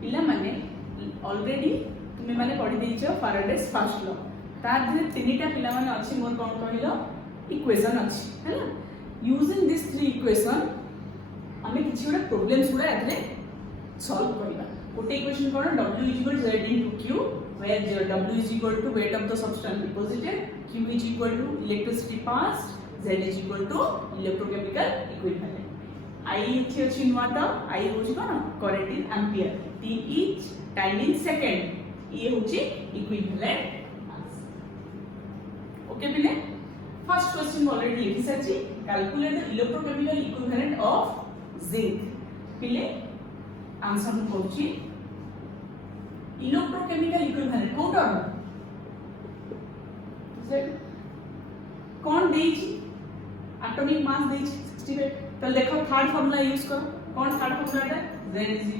पिला माने ऑलरेडी तुमे माने पढ़ी देइछो फैराडेज फर्स्ट लॉ तार जे तीनटा पिला माने अछि मोर कोन कहिलो इक्वेशन अछि हैला यूजिंग दिस थ्री इक्वेशन हमें किछि गोटे प्रॉब्लम्स गुडा एतले सॉल्व करबा गोटे equation cone w = z * q where w = weight of the substance deposited, q = electricity passed, z = electrochemical equivalent. I इथे अछि नोटा I होछि कोन current in ampere, t is time in second, ये होछि इक्विवेलेंट मास. ओके पिले first question already लिखि साची calculate the electrochemical equivalent of zinc. पिले आंसर हम होछि इलेक्ट्रोकेमिकल इक्विवेलेंट कोटा z कोन देछि एटॉमिक मास देछि 65. तो देखो थर्ड फार्मूला यूज करो कौन थर्ड फार्मूला है z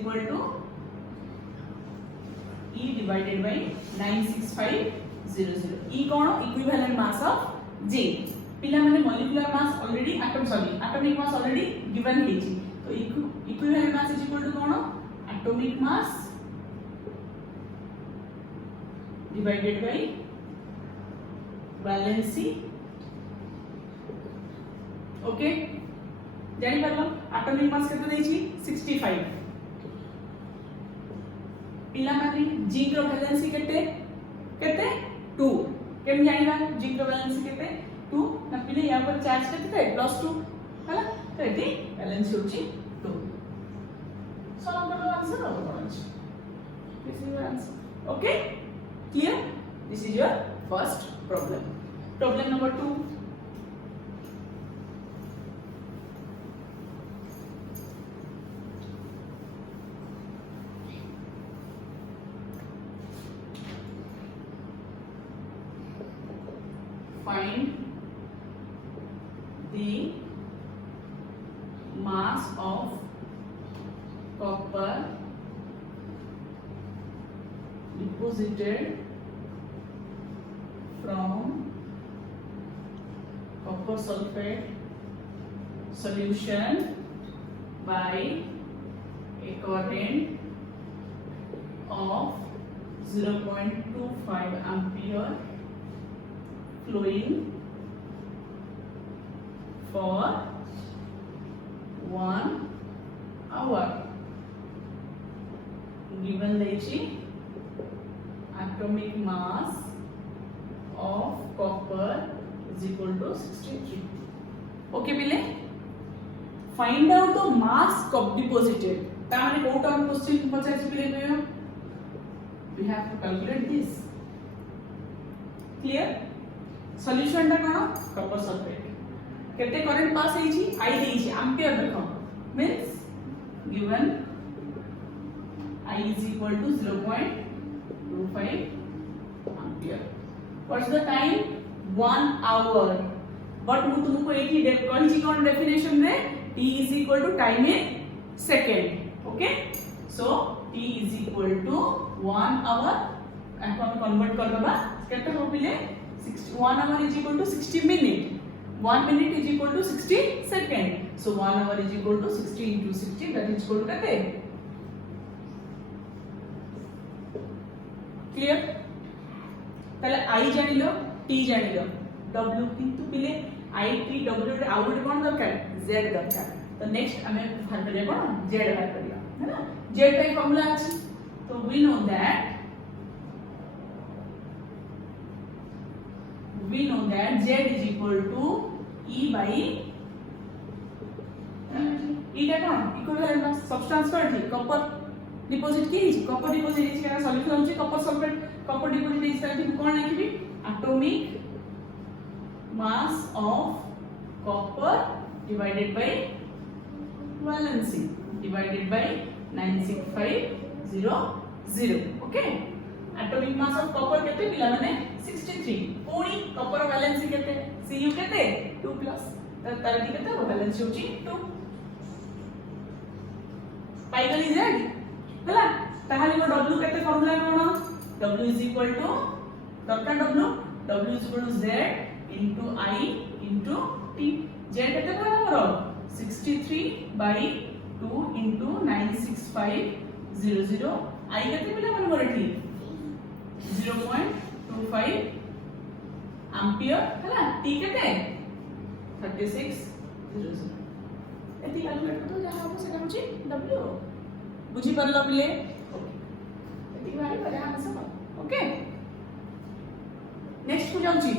= E divided by 96500. E कौन इक्विवेलेंट मास ऑफ जिंक. पिला माने molecular mass already atomic mass already given हेछि तो equivalent mass is equal to कौन atomic mass divided by valency. Okay जानि परलो एटॉमिक मास केते देछि 65. पिला माने जिंक रो वैलेंसी केते 2. केम जानिबा जिंक रो वैलेंसी केते 2 ना पिले या पर चार्ज केते +2 हला तो एटी वैलेंसी होछि 2. सॉल्व करो आंसर हो अछि. This is your answer. Okay clear. This is your first problem. Problem number 2. Find the mass of copper deposited from copper sulfate solution by a current of 0.25 ampere flowing for 1 hour. Given the atomic mass of copper is equal to 63. Okay pile find out the mass deposited. ता माने Kota question पचास पिले गयो. We have to calculate this. Clear? Solution टा कोन copper sulphate केते current pass हेछि I देछि ampere देखो means given I is equal to 0.25 ampere. What's the time 1 hour. But मु तुमको एठी कहछि कोन डेफिनेशन रे t is equal to time in second. Okay so t is equal to 1 hour upon convert कर दबा केते हो पिले 1 hour is equal to 60 minute. 1 minute is equal to 60 second. So 1 hour is equal to 60 into 60 that is equal to kate. Clear? तले I जानिलो T जानिलो W किंतु पिले I T W रे आउ गोटे कोन दरकार Z दरकार. तो नेक्स्ट हमें बाहर करिया कोन Z बाहर करिया है ना. Z पे फार्मूला अछि तो we know that Z is equal to E by E टा कोन इक्विवेलेंट मास सब्सटेंस पर थी कॉपर डिपॉजिट की कॉपर डिपॉजिट इज का सॉल्यूशन होची copper sulphate copper deposit is का कोन लिखबी atomic mass of copper divided by valency divided by 96500. Okay atomic mass of copper केते पिला माने 63. पूरी कॉपर वैलेंसी केते Cu केते 2 प्लस तार केते वैलेंसी होची 2 पाइगली Z हला ताहाली को W केते formula cone W is equal to दरकार W is equal to Z into I into T. Z केते कोन हमरो 63 by 2 into 965 0 0 I केते पिला मन मोर एठी 0.25 एम्पियर हला t केते 36 0 0 एती कैलकुलेट तो जहां हो सेटा होची w बुझी परलो पिले एती बारी पर आंसर ओके नेक्स्ट को जाउची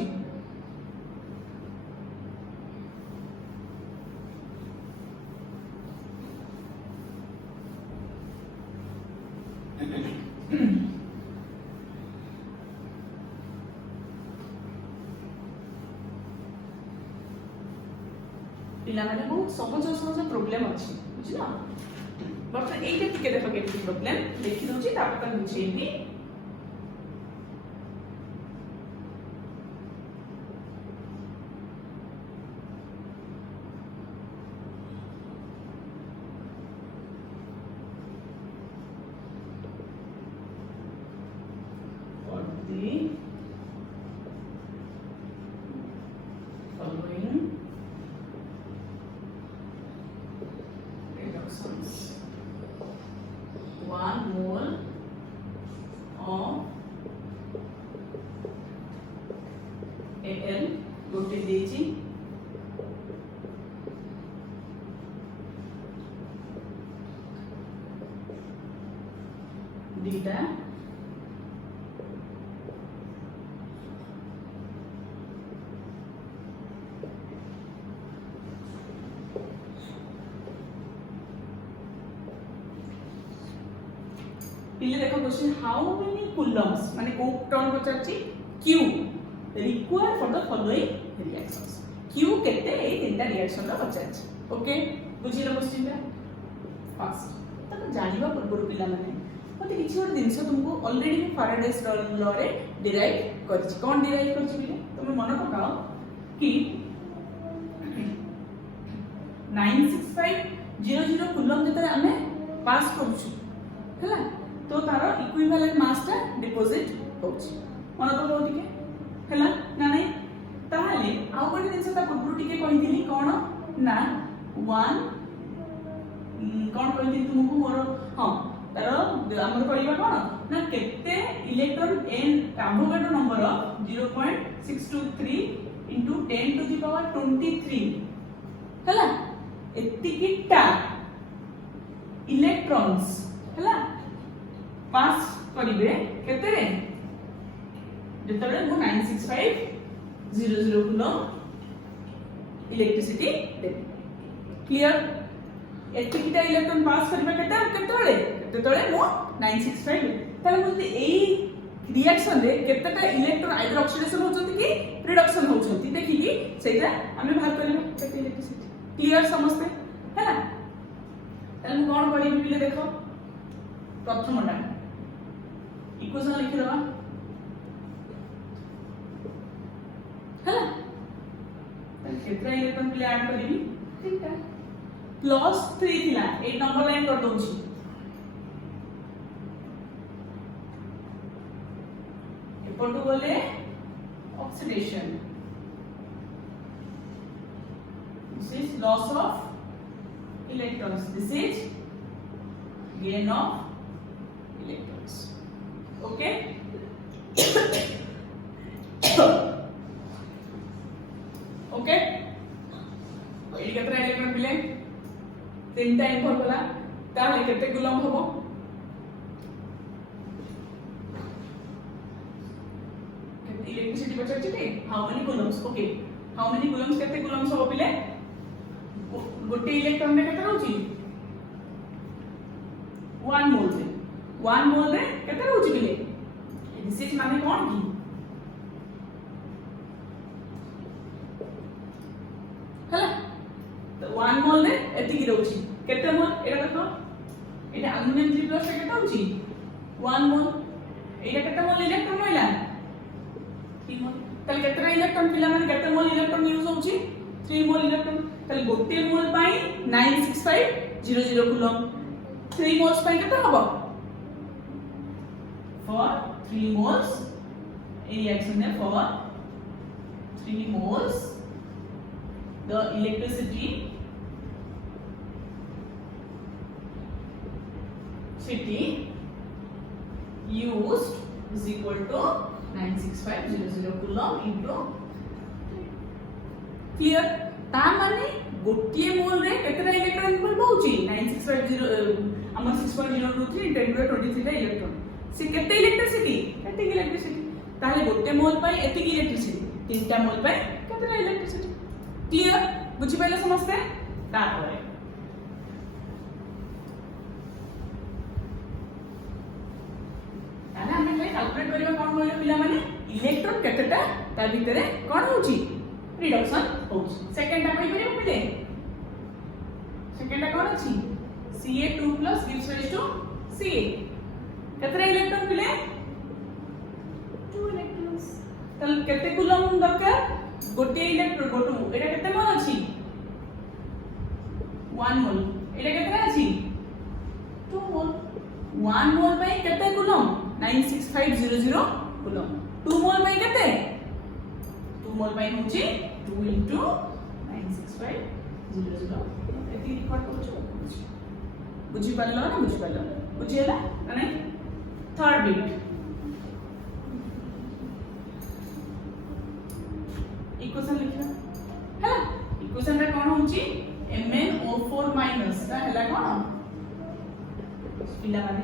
पिला माने बहुत सहज सहज प्रॉब्लम अछि बुझिला बट एटा टिके देखो केति प्रॉब्लम लिखि दोछि तापर त बुझेबी Al गोटे देछि data पिले देखो क्वेश्चन हाउ मेनी कूलम्स माने को term पचारछि q required for the following reactions q केते ए तीनटा रिएक्शन रा पचारछि ओके बुझिलो क्वेश्चन रा फास्ट तक जानिबा पूर्व पिला माने मते किछि और दिनस तुमको ऑलरेडी फैराडेस लॉ रे डिराइव करछि कोन डिराइव करछि बिले तुम मन पकाओ कि 96500 कूलम जतरे हमें पास करछु हला तो तार इक्विवेलेंट मास टा डिपॉजिट होछि मन तो बहुत के हला ना नहीं ताले आ कोन दिन ता पूर्व टिके कहिदिली कोन ना 1 कोन कहिदिली तुमको मोर हां तार हमर कहिबा कोन ना केते electron N Avogadro number 0.623 into 10 to the power 23 हला एतिकिटा इलेक्ट्रॉन्स हला पास करिवे केते रे जतरे मु 96500 कूलम इलेक्ट्रिसिटी दे क्लियर एतिकिटा इलेक्ट्रॉन पास करबा केतळे मु 965 ताले मुते एई रिएक्शन रे केतेटा इलेक्ट्रॉन आइदर ऑक्सीडेशन होचंती कि रिडक्शन होचंती देखि कि सेटा हमें बाहर करबा केते इलेक्ट्रिसिटी क्लियर समझते हैला ताले मु कोन करिबि बिले देखो प्रथमटा इक्वेशन लिखि दवा हैला केतरा इलेक्ट्रॉन प्ले ऐड करिबि ठीक है +3 थिला 8 नंबर लाइन कर दोछि एपटू बोले oxidation this is loss of electrons this is gain of electrons okay okay एडी केतरा इलेक्ट्रॉन मिले तीनटा इनपुट होला ताले केते कूलम हबो केते इलेक्ट्रिसिटी बचाछि how many coulombs okay how many coulombs केते कूलम्स हबो पिले गोटे इलेक्ट्रॉन रे केते रहउची 1 मोल रे 1 मोल रे केते रहउची पिले दिस इज माने कोन की हला तो 1 मोल रे एति की रहउची केते मोल एटा देखो एटा एल्युमिनियम 3 प्लस केते रहउची 1 मोल एटा केते मोल इलेक्ट्रॉन होइला 3 मोल तल केतरा इलेक्ट्रॉन पिला माने केते मोल इलेक्ट्रॉन यूज होउची 3 मोल इलेक्ट्रॉन तल गोटे मोल पाई 96500 कूलम 3 मोल्स पाई केते हबो for 3 moles a reaction there for 3 moles the electricity electricity used is equal to 96500 coulomb into clear ता माने गोटिए मोल रे केतरा इलेक्ट्रॉन इन्वॉल्व होउची 9650 हमर 6.023 × 1023 टा इलेक्ट्रॉन से केते इलेक्ट्रिसिटी एति इलेक्ट्रिसिटी ताले गोटे मोल पाई एति इलेक्ट्रिसिटी तीनटा मोल पाई केतरा इलेक्ट्रिसिटी क्लियर बुझी पाइले समस्ते ता परे ताले हम कैलकुलेट करबा कोन बोले पिला माने इलेक्ट्रॉन केतेटा ता भितरे कोन होउची रिडक्शन होउची सेकंड टा कहि परिबो पिले सेकंड टा कोन अछि Ca2 gives rise to Ca केतरा इलेक्ट्रॉन पिले 2 इलेक्ट्रॉन्स तल केते कूलम दरकार गोटे इलेक्ट्रॉन गोटू एटा केते मोल अछि 1 मोल एटा केतरा अछि 2 मोल 1 मोल बाय केते कूलम 96500 कूलम 2 मोल बाय केते 2 मोल बाय होची 2 * 96500 एति रिकॉर्ड करछु बुझी पारलो ना बुझी पारलो बुझी होला माने थर्ड बिट इक्वेशन लिखा है इक्वेशन रे कोन होची MnO4 ता हला कोन पिला माने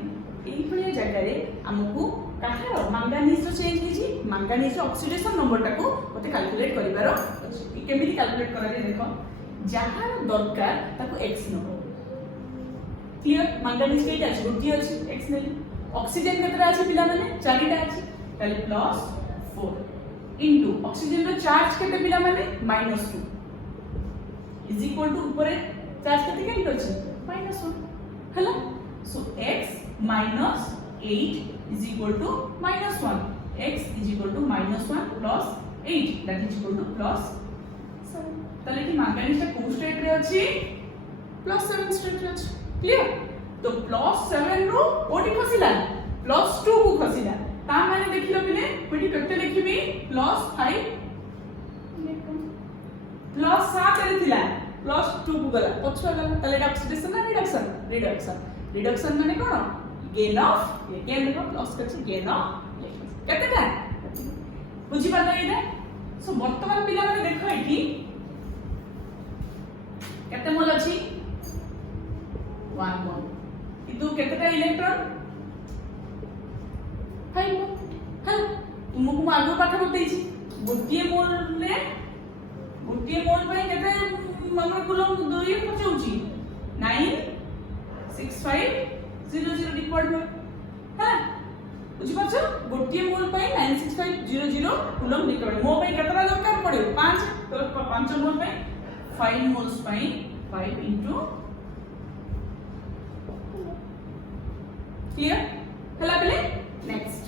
एई भलिया जगह रे हमकु काहार मैंगनीज रो चेंज हिची मैंगनीज रो ऑक्सीडेशन नंबर टाको ओते कैलकुलेट करिवारो अछि केमिति कैलकुलेट करारे देखो जहार दरकार ताको x नंबर क्लियर मैंगनीज केटा अछि गोटी अछि x नेली ऑक्सीजन केतरा अछि पिला माने 4 टा अछि ताले +4 इनटू ऑक्सीजन रो चार्ज केते पिला माने -2 इज इक्वल टू ऊपर चार्ज केते केते अछि -1 हला सो x - 8 is equal to -1 x is equal to -1 plus 8 that is equal to +7 ताले कि मैंगनीज ता को स्टेट रे अछि +7 स्टेट रे अछि क्लियर तो +7 रो कोठी खसिला +2 को खसिला ता माने देखिलो बिले कोठी कते लिखिबी +5 इलेक्ट्रॉन +7 रे थिला +2 को गला पछुआ गला ताले ऑक्सीडेशन ना रिडक्शन रिडक्शन रिडक्शन माने कोन गेन ऑफ गेन देखो प्लस करछि गेन ऑफ इलेक्ट्रॉन केतेटा बुझी पाला एटा सो वर्तमान पिला माने देखो एठी केते मोल अछि 1 मोल किंतु केतेटा इलेक्ट्रॉन 5 मोल हां तुमको मु आगो पाठ बतैछि गोटिए मोल पय केते मनर कुलम 2 खर्च होछि 96500 रिकॉर्ड में हां बुझि पाछो गोटिए मोल पय 96500 कुलम रिकॉर्ड मो पय केतरा दरकार पड़े 5 तो 5 मोल पय 5 मोल्स पय 5 into clear hela bele next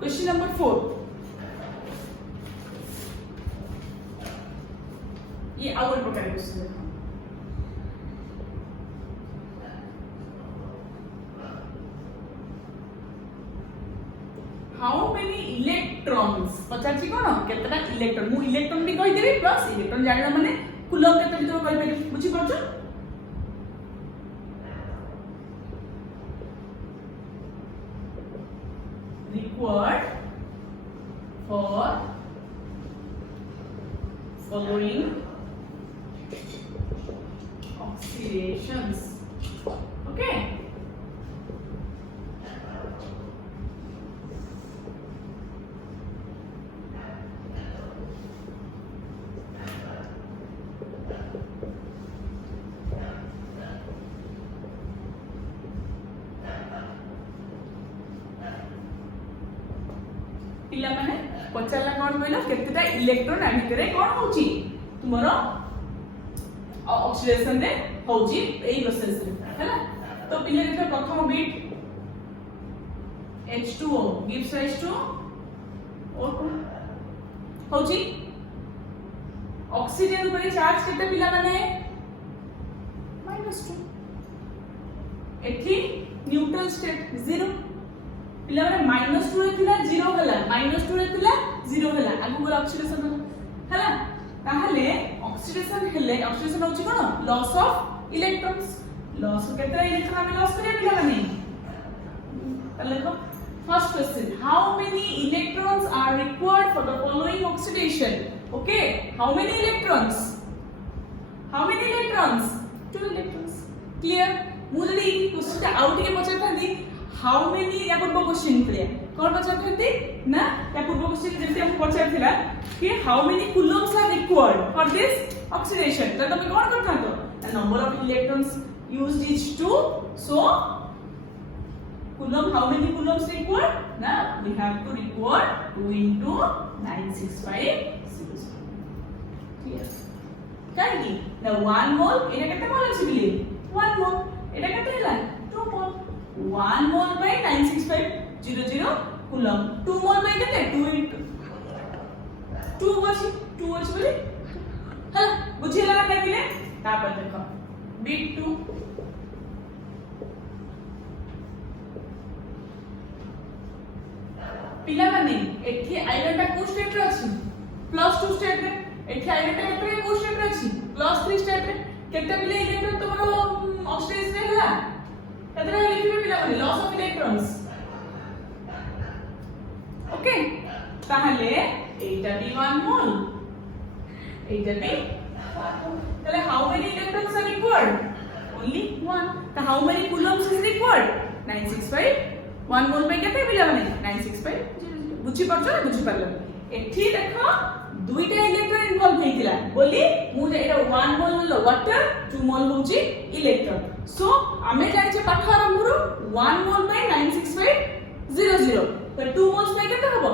question number 4 ये और प्रकार के क्वेश्चन देखो how many electrons पचाची कोन केतरा इलेक्ट्रॉन मु इलेक्ट्रॉन भी कहि देबी प्लस इलेक्ट्रॉन जानला माने कूलम केते भितर कहि परबी बुझी परछो required for following oxidations okay पिला माने पचाला कोन कहलो केतेटा इलेक्ट्रॉन आ भितरे कोन होची तुमरो ऑक्सीडेशन रे होची एई प्रोसेस रे हैला तो पिले देखो प्रथम bit H2O gives rise to O2 होची ऑक्सीजन पर चार्ज केते पिला माने -2 एथि न्यूट्रल स्टेट 0 पिला माने -2 रे थिला 0 होला -2 रे थिला 0 होला आगु को ऑक्सीडेशन होला ताहले ऑक्सीडेशन होची कोन लॉस ऑफ इलेक्ट्रॉन्स लॉस केतरा इलेक्ट्रॉन हम लॉस करिया पिला माने देखो first question how many electrons are required for the following oxidation okay how many electrons 2 electrons clear मु जदी क्वेश्चन ता आउट के पछा थांदी हाउ मेनी या पूर्व क्वेश्चन क्लियर कोन पछा थांदी ना या पूर्व क्वेश्चन जेते हम पछा थिला कि how many coulombs are required for this oxidation तो तुम कोन करथा तो the number of electrons used is 2 so coulomb how many coulombs required now we have to record 2 into 96500 clear काई now 1 mole एटा केते मोल अछि बिली 1 mole एटा केते हला 2 mole 1 mole by 96500 coulomb 2 mole by केते 2 into 2 अछि बोली हला बुझिला ना केले तापर देखो bit 2 पिला माने एठी आयरन ता को स्टेट रे अछि +2 स्टेट रे एठी आयरन ता केते को स्टेट रे अछि +3 स्टेट रे केते पिले इलेक्ट्रॉन तमरो ऑक्सीडेशन रे हला केते लिखिबे पिला माने लॉस ऑफ इलेक्ट्रॉन्स ओके ताहले एटा बी 1 मोल एटा बी तले how many electrons are required only 1 तो how many coulombs is required 965 1 mole पे केते पिला माने 965 बुझी परछो ना बुझी परलो एठी देखो दुईटा इलेक्ट्रॉन इन्वॉल्व हेतिला बोली मु एटा 1 मोल वाटर 2 मोल होची इलेक्ट्रॉन सो आमे जानि छे पाठ आरंभ करू 1 मोल बाय 96500 तो 2 मोल्स पे केते हबो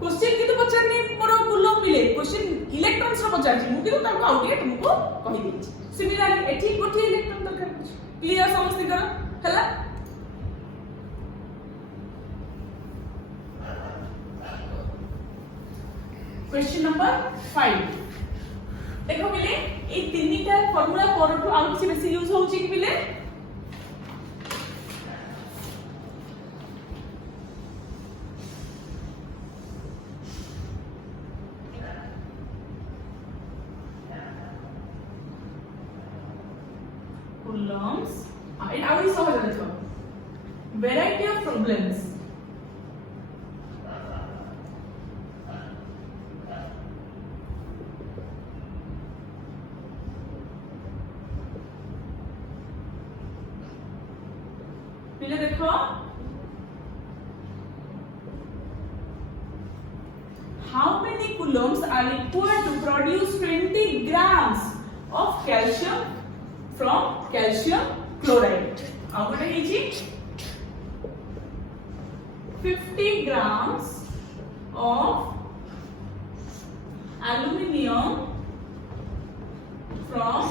क्वेश्चन कितु पचारनी मोर कूलम मिले क्वेश्चन इलेक्ट्रॉन्स रो पचारची मु कितु ताको आउट के तुमको कहि देछि सिमिलरली एठी गोटी इलेक्ट्रॉन दरकार क्लियर समझ करो हला क्वेश्चन नंबर 5 देखो बिले ए तीनटा फार्मूला परठु आउ किछि बेसी यूज होउची कि बिले coulombs it already saw that variety of problems पहले देखो how many coulombs are required to produce 20 grams of calcium from calcium chloride अब what है जी 50 grams of aluminium from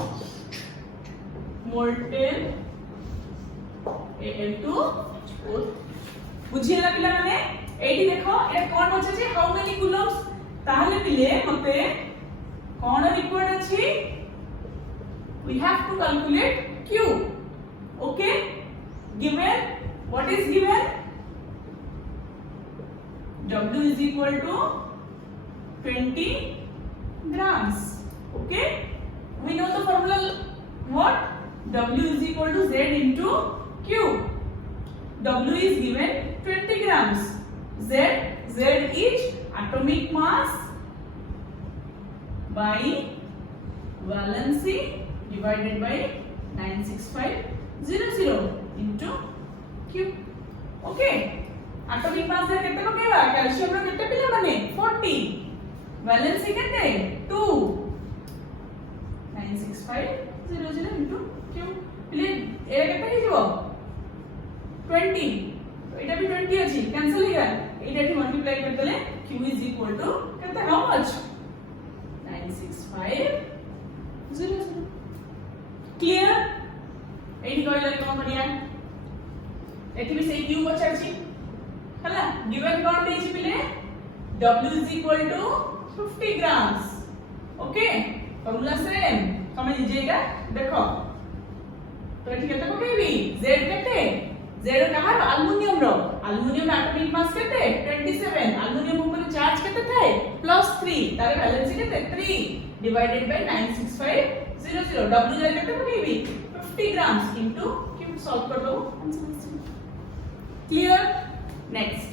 molten Al2O बुझियला पिला माने एठी देखो ए कोन होचे जे हाउ मेनी coulombs ताहले पिले मते कोन रिक्वायर्ड अछि we have to calculate q okay given what is given w is equal to 20 grams okay we know the formula what w is equal to z into q w is given 20 grams z is atomic mass by valency divided by 96500 into q okay atomic mass है कितने पकेगा calcium रो कितने पिला बने 40 valency कितने 2 96500 into q पिले era कितने हिजो 20 तो एटा भी 20 अछि कैंसिल हो गया एटा भी मल्टीप्लाई कर देले q is equal to कितने हाउ मच 96500 क्लियर एठी कहले कोन बढ़िया एठी भी से q पचारछि हला गिवन कोन देछि पिले w is equal to 50 grams okay formula same समझ लीजिएगा देखो तो एठी केते पकेबी z केते Z कहार एल्युमिनियम रो एल्युमिनियम एटॉमिक मास केते 27 एल्युमिनियम ऊपर चार्ज केते थाए +3 तारे वैलेंसी केते 3 डिवाइडेड बाय 96500 W जाय केते पकेबी 50 ग्राम्स इनटू क्यूब सॉल्व कर दो answer clear next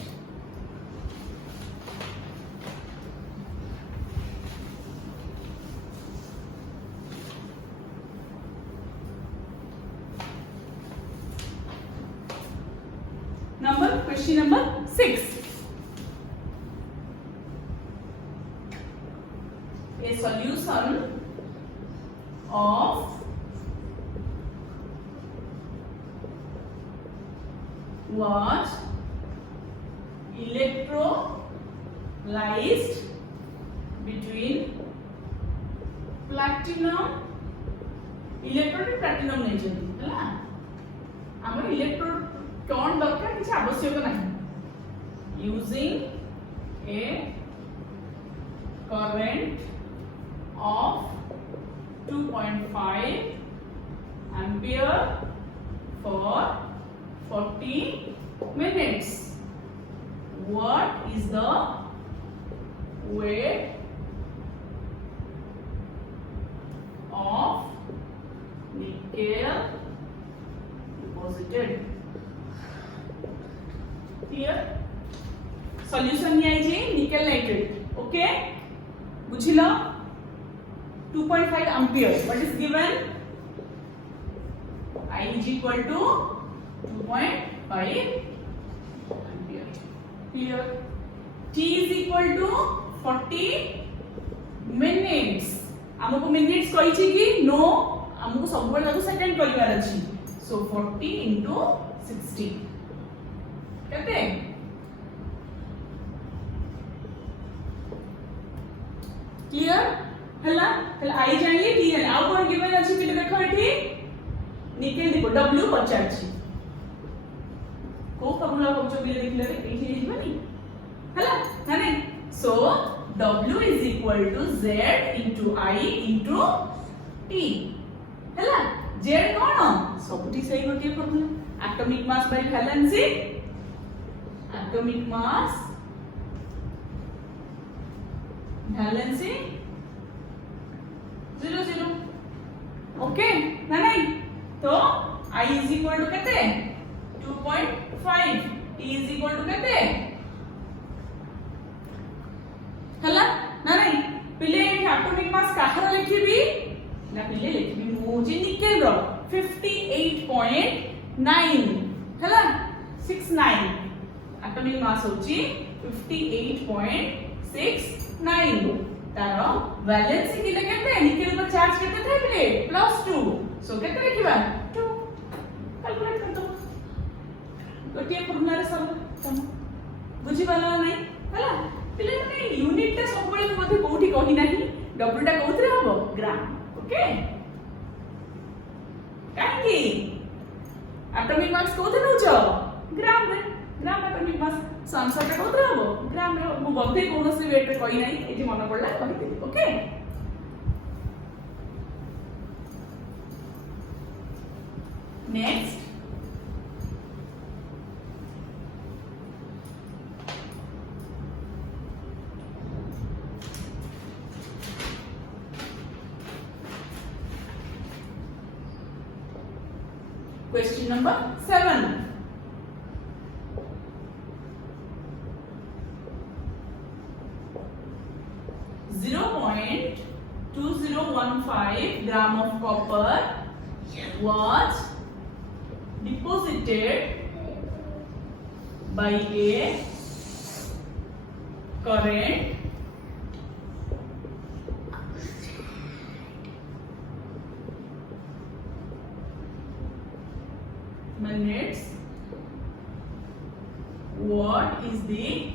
question number 6 a solution of was electrolyzed between platinum electrode platinum नहीं चाहिए है ना हमें electrode कौन दरकार किसी आवश्यक नहीं using a current of 2.5 ampere for 40 minutes. What is the weight of nickel deposited? Clear? Solution नहीं आई जी निकल nitrate okay बुझिलो 2.5 ampere what is given I is equal to 2.5 ampere clear T is equal to 40 minutes हमको minutes कहि छी कि no हमको सब बेला तो second करिवार अछि सो 40 into 60 कहते क्लियर हला हला आई जानिए टी जानिए आउ कोन गिवन अछि कि देखो एठी निकेल दीप W 50 को फॉर्मूला को जो बिले देखले रे एठी लिखबनी हला माने सो W is equal to Z into I into T हला Z कोन सबटी सही गोटे formula atomic mass by valency atomic mass valency 0 0 okay ना नहीं तो I is equal to कहते 2.5 T is equal to कहते हला ना नहीं पिले एटॉमिक मास काहर लिखिबी ना पिले लिखिबी मोजी निकेल रो 58.9 हला 69 एटॉमिक मास होची 58.69 तारो वैलेंसी के केते निकेल पर चार्ज केते थे पिले +2 सो केते लिखिबा 2 कैलकुलेट कर दो गोटिए फॉर्मूला रे सब तम बुझी वाला नहीं हला पिले ने यूनिट ता सब बेले मते कोठी कहि नाही डब्ल्यू टा कोथरे हबो ग्राम ओके काकी एटॉमिक मास कोथरे होचो ग्राम रे ग्राम एटॉमिक मास आंसर टा कोथरे हबो ग्राम रे मु बंधे कोनोसी वेट रे कहि नाही एठी मन पड़ला कहि देबी okay next question number 7 0.2015 gram of copper was deposited by a current minutes. What is the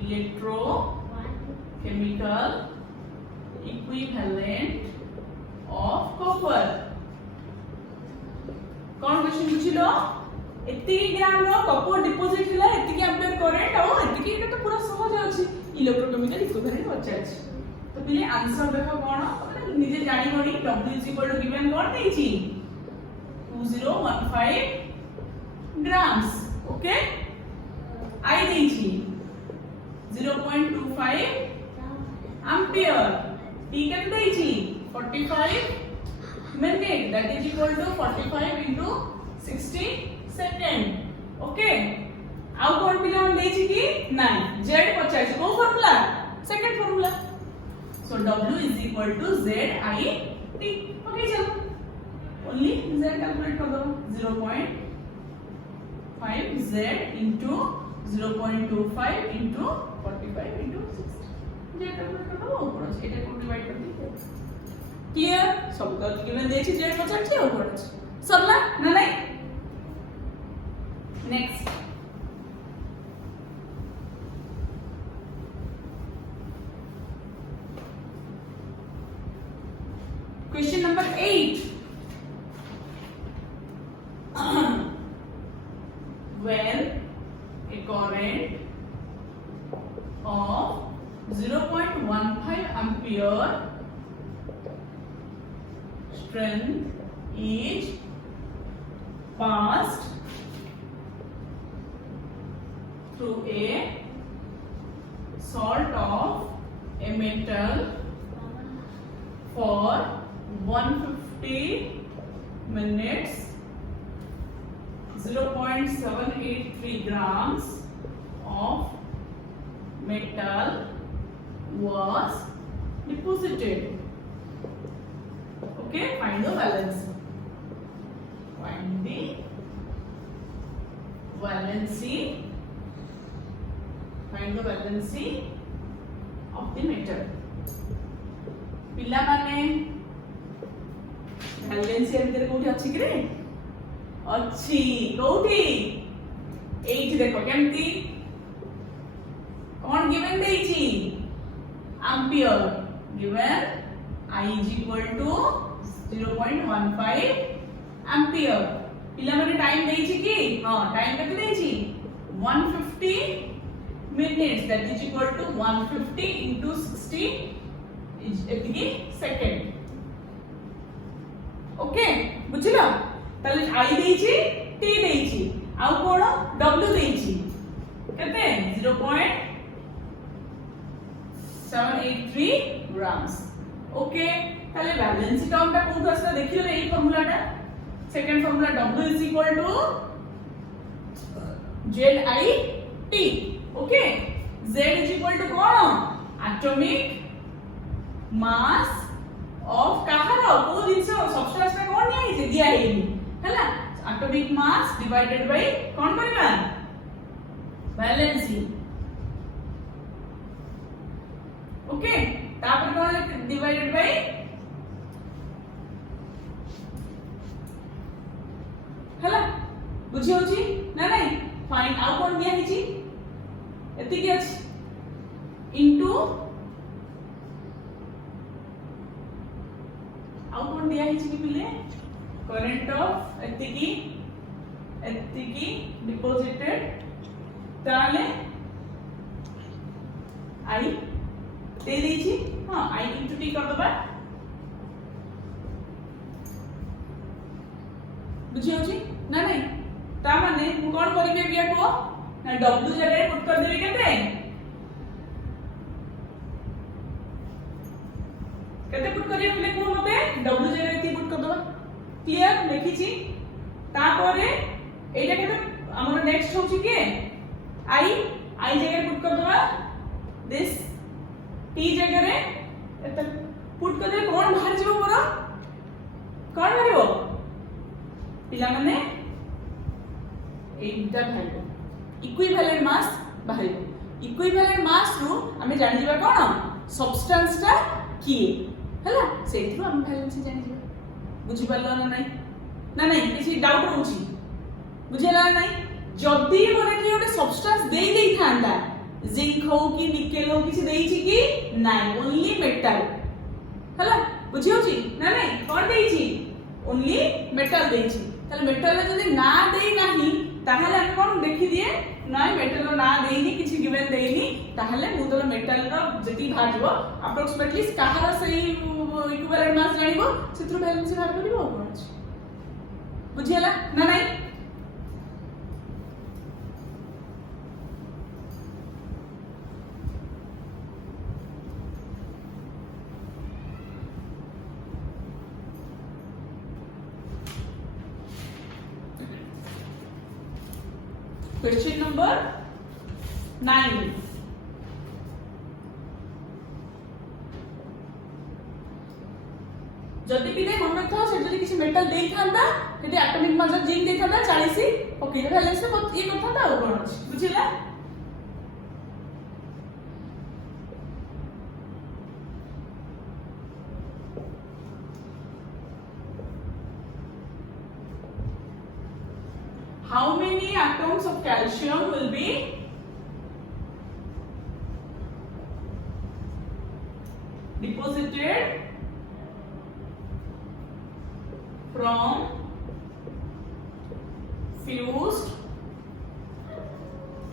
electrochemical equivalent of copper? कौन क्वेश्चन बुझिलो एति ग्राम रो कॉपर डिपॉजिट हिला एति के एम्पियर करंट आ एति के तो पूरा सहज अछि इलेक्ट्रोकेमिकल इक्विवेलेंट बच्चा अछि तो पिले आंसर देखो कोन निजे जानि बडी W गिवन कोन देछि 2015 grams. Okay, I ଦେଇଛି 0.25 ampere. T କେତେ ଦେଇଛି 45 minute, that is equal to 45 into 60 second. Okay, ଆଉ कोन पिला हम ଦେଇଛି कि नहीं z पचाइछि को formula second formula. So W is equal to Z I T. Okay, चलो only Z calculate कर दो. 0.5 Z into 0.25 into 45 into 60. Z calculate कर दो ऊपर से এটা को डिवाइड कर दी. क्लियर सब तो गिवन ଦେଇଛି Z पचाइछि ऊपर से सरला ना नहीं. Next question number 8. When a current of 0.15 ampere strength is passed through a salt of a metal for 150 minutes, 0.783 grams of metal was deposited. Okay, find the valence. Find the valency. Find the valency of the metal. पिला माने valency ভিতরে কোठी अछि कि रे अछि कोठी एठी देखो केमती कोन गिवन देछि ampere given I is equal to 0.15 ampere. पिला माने टाइम देछि कि हां टाइम केते देछि 150 minutes, that is equal to 150 into 60 is एतिकी second. Okay बुझिलो ताले I देछि T देछि आ कोन W देछि केते 0.783 grams. ओके ताले वैलेंसी टर्म ता कोन आस्ता देखियो एई फार्मूलाटा second formula W is equal to ZIT. Okay Z is equal to कोन एटॉमिक मास ऑफ कहार को जिंस सब्सटेंस में कोन नहीं है दिया है हैला एटॉमिक मास डिवाइडेड बाय कोन करबा वैलेंसी. ओके तापर कोन डिवाइडेड बाय हैला बुझी होची ना नहीं. फाइंड आउट कोन दिया है जी एति की अछि इनटू आउ कोन दिया है कि पिले करंट ऑफ एतिकी डिपॉजिटेड ताले आई दे देछि. हां I into T कर दबा बुझियो छी ना नहीं. ता माने मु कोन करिवे बिया को ना W जगह पुट कर देबे केते पुट करिए पिले को मते W जगह एति पुट कर दबा. क्लियर लिखि छी तापरे एटा केते हमर नेक्स्ट होछि के I जगह पुट कर दबा दिस T जगह रे एत पुट कर दे कोन बाहर जेबो मोर कोन मारियो पिला माने एटा भाइबो इक्विवेलेंट मास बाहरिबो. इक्विवेलेंट मास रु हमें जानि दिबा कोन सब्सटेंस ता की हैला सेथु हम वैलेंसी जानि दिबा. बुझि पालो ना नहीं किसी डाउट होछि बुझेला नहीं. जदी मोरे कि ओटे सब्सटेंस देई थांदा जिंक हो कि निकेल हो किसी देइछि कि नहीं ओनली मेटल हैला बुझियो छी ना नहीं कोन देइछि ओनली मेटल देइछि. ताले मेटल जदी ना देई नाही ताहले हम कोन देखि दिए नाही मेटल ना देइनी किछि गिवन देइनी ताहले मु तो मेटल रो जति भाजबो अप्रोक्सीमेटली काहर सही इक्विवेलेंट मास जानिबो सेथु वैलेंसी बाहर करिवो कोन अछि. बुझियला ना नहीं क्वेश्चन नंबर 9 जदि पिले मन रखो से जदि किसी मेटल देई थांदा जदि एटॉमिक मास जिंक देई थांदा 40 ओके वैलेंस में ये करथा था और कोन अछि बुझिला how many atoms of calcium will be deposited from fused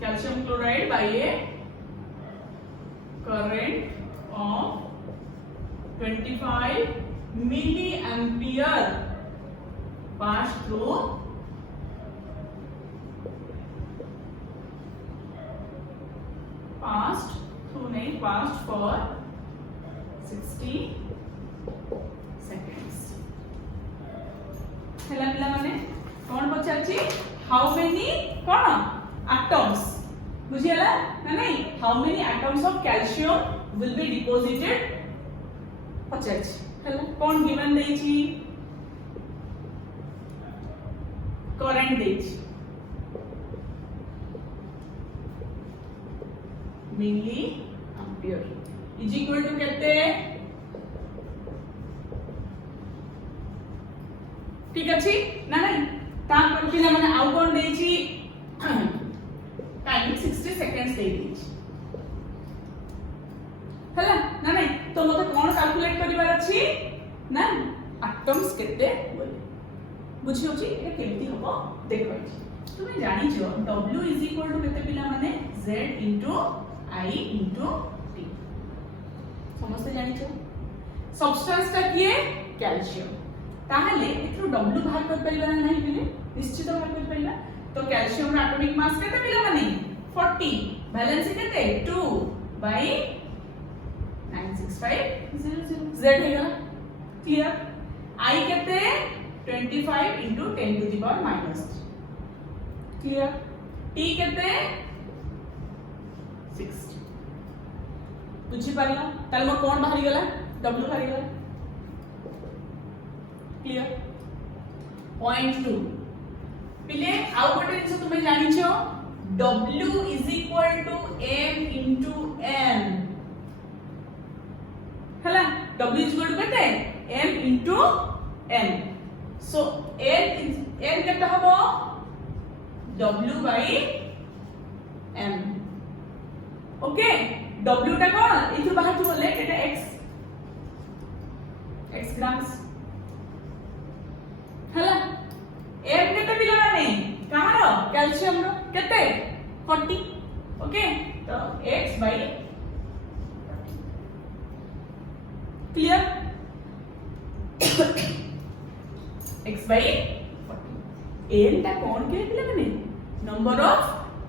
calcium chloride by a current of 25 milliampere passed through passed for 60 seconds हेला पिला माने कोन पचाची हाउ मेनी कोन एटम्स बुझियला ना नहीं how many atoms of calcium will be deposited पचाची हेला कोन गिवन देची करंट देची milliampere is equal to कहते ठीक अछि ना नहीं ता पर पिला माने आउ कोन देछि टाइम 60 सेकंड्स दे देछि हला ना नहीं तो मते कोन कैलकुलेट करिवार अछि ना एटम्स केते बोले बुझियो छी ए केमती हबो देखो तुमे जानि छ W इज इक्वल टू केते पिला माने Z into I into T समझते जानि छ सब्सटेंस ता किए कैल्शियम ताहले एथु W बाहर कर परिबा नहीं बिले निश्चित बाहर कर परिबा तो कैल्शियम रा एटॉमिक मास केते पिला माने 40 बैलेंस केते 2 बाय 96500 Z हेगा क्लियर I केते 25 into 10 to the power minus clear T केते 60 बुझी पारिला ताल म कोन बाहरी गेला W बाहरी गेला क्लियर पॉइंट 2 पिले आउ गोटे जिस तुमे जानि छो W is equal to M into N हला W is equal to केते M into N so N केते हबो W by M okay W टा कोन इथु बाहर तू बोले केते x ग्राम्स हला M केते पिला माने कहारो कैल्शियम रो केते 40 ओके तो x by clear x by 40 n टा कोन के पिला माने नंबर ऑफ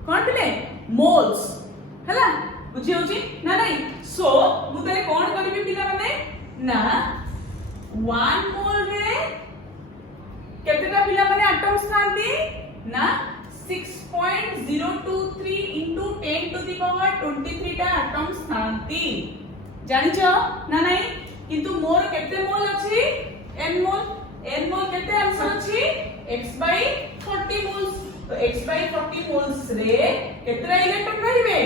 कोन पिले मोल्स हला बुझी होची ना नहीं सो मु तले कोन करबी पिला माने ना 1 मोल रे केतेटा पिला माने एटम्स थांती ना 6.023 into 10 to the power 23 टा एटम्स थांती जानि छ ना नहीं किंतु मोर केते मोल अछि n मोल केते आंसर अछि x by 40 मोल्स तो x by 40 मोल्स रे केतरा इलेक्ट्रॉन रहिबे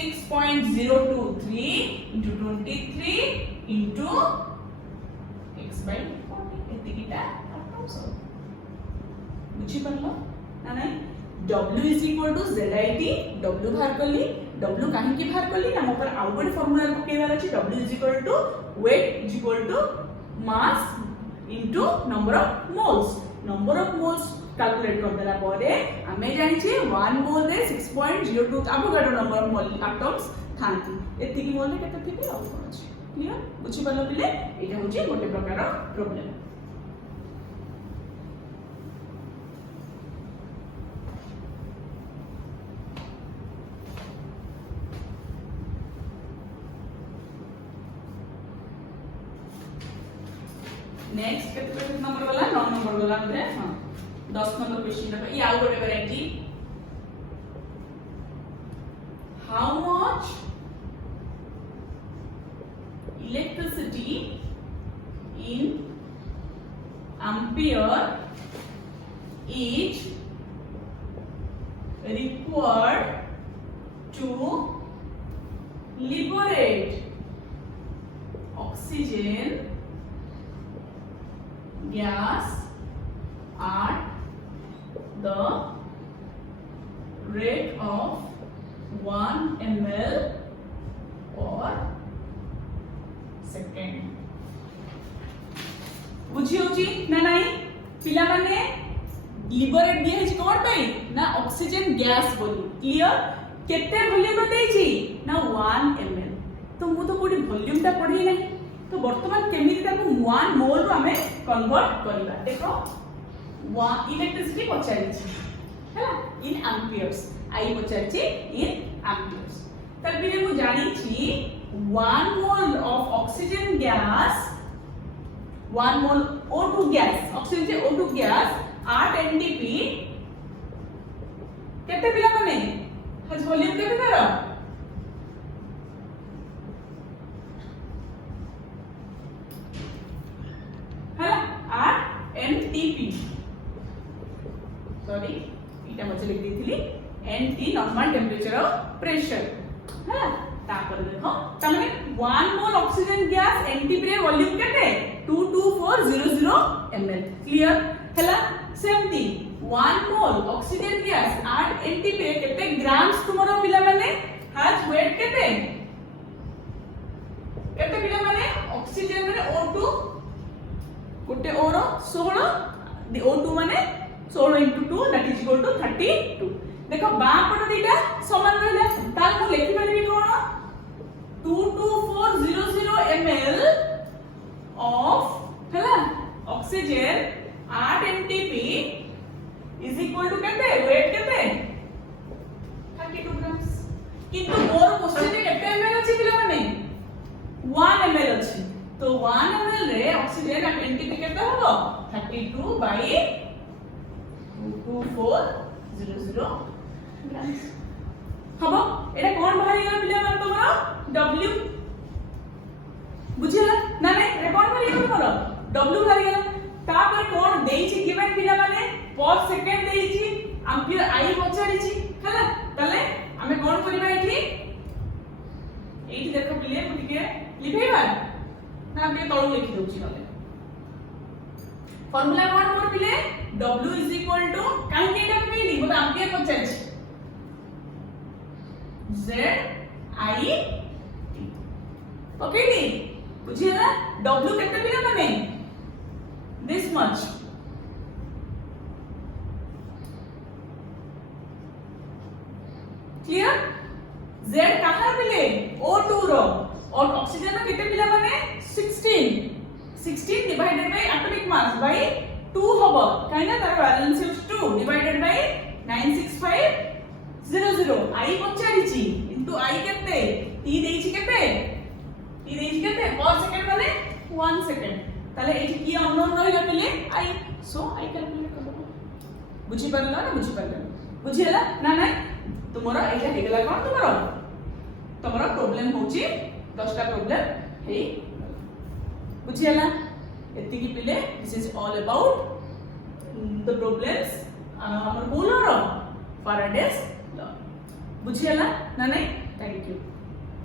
6.023 into 23 into x by 40 एतिकिटा atoms बुझी परलो ना नहीं W is equal to ZIT W बाहर करली W काहे की बाहर करली ना ऊपर आउट गोटे फार्मूला पकेवार अछि W is equal to weight is equal to mass into number of moles calculate कर देला परे हमें जानि छी 1 मोल रे 6.02 Avogadro number of mole atoms थांती एति की मोल रे केते थिबे आ कोन अछि क्लियर बुझी परलो पिले एटा होची गोटे प्रकार प्रॉब्लम नेक्स्ट केते नंबर वाला 9 नंबर वाला हमरे हां 10 नंबर क्वेश्चन रे ये आउ गोटे variety how much electricity in ampere is required to liberate oxygen gas at the rate of 1 ml per second. बुझी होची ना नहीं पिला माने लिबरेट दिया है कोन पई ना ऑक्सीजन गैस बोली क्लियर केते वॉल्यूम रो देची ना 1 ml तो मु तो कोडी वॉल्यूम ता पढी नहीं तो वर्तमान केमिति ताको 1 मोल रो हमें कन्वर्ट करबा देखो 1 इलेक्ट्रिसिटी पचारी छी हैला इन एम्पियर्स आई पचारी छी इन एम्पियर्स तब भी मु जानी छी 1 mole of oxygen gas 1 mole O2 gas oxygen से O2 gas 8 NDP केते पिला माने हज वॉल्यूम केते तारा है 8 NTP सॉरी इटा मजे लिख देथिली NT normal temperature of pressure है तापर देखो तमने 1 मोल ऑक्सीजन गैस एनटी रे वॉल्यूम केते 22400 ml क्लियर हला same thing 1 mole oxygen gas 8 NT रे केते ग्राम्स तुमरो पिला माने हैज वेट केते केते पिला माने ऑक्सीजन रे O2 गोटे O रो 16 O2 माने 16 * 2 दैट इज इक्वल टू 32 देखो बा पट दीटा समान रहला ताल को लिखि परबी कोन 22400 ml of हैला oxygen 8 NTP is equal to केते वेट केते 32 ग्राम्स किंतु मोर क्वेश्चन रे केते ml अछि पिला माने 1 ml अछि तो 1 ml रे ऑक्सीजन 8 NTP केते होबो 32 बाय 22400 ग्राम्स हबो एटा कोन बाहरी गला पिला माने तोमरा W बुझिला ना नहीं रे कोन बाहरी गला तोमरा W बाहरी गला तापर कोन देइछि गिवन पिला माने पर सेकंड देइछि एम्पियर आई पचारि छि हला तले हमें कोन करबा एठी एठी देखो पिले मु टिके लिखेबा ना हम तळु लिखि दउछि नले फार्मूला कोन मोर पिले W काहे के एटा पेली मत एम्पियर पचारि छि Z I T ओके नी बुझिए ना W केते पिला माने this much क्लियर Z कहां पिले O2 रो और ऑक्सीजन रो केते पिला माने 16 divided by atomic mass by 2 होबो काहे ना तार वैलेंस इज 2 डिवाइडेड बाय 96500 आई पचारि छि इनटू आई केते टी देइछि केते पर सेकंड माने 1 सेकंड ताले एठी की अननोन रहिला पिले आई सो आई कैलकुलेट करबो बुझि परला ना बुझिला ना ना तुमरा एटा हेगला कोन तुमरा प्रॉब्लम होची 10 टा प्रॉब्लम हे बुझिला एति की पिले this is all about the problems हमर बोलर फैराडेस लॉ बुझिला ना नहीं थैंक यू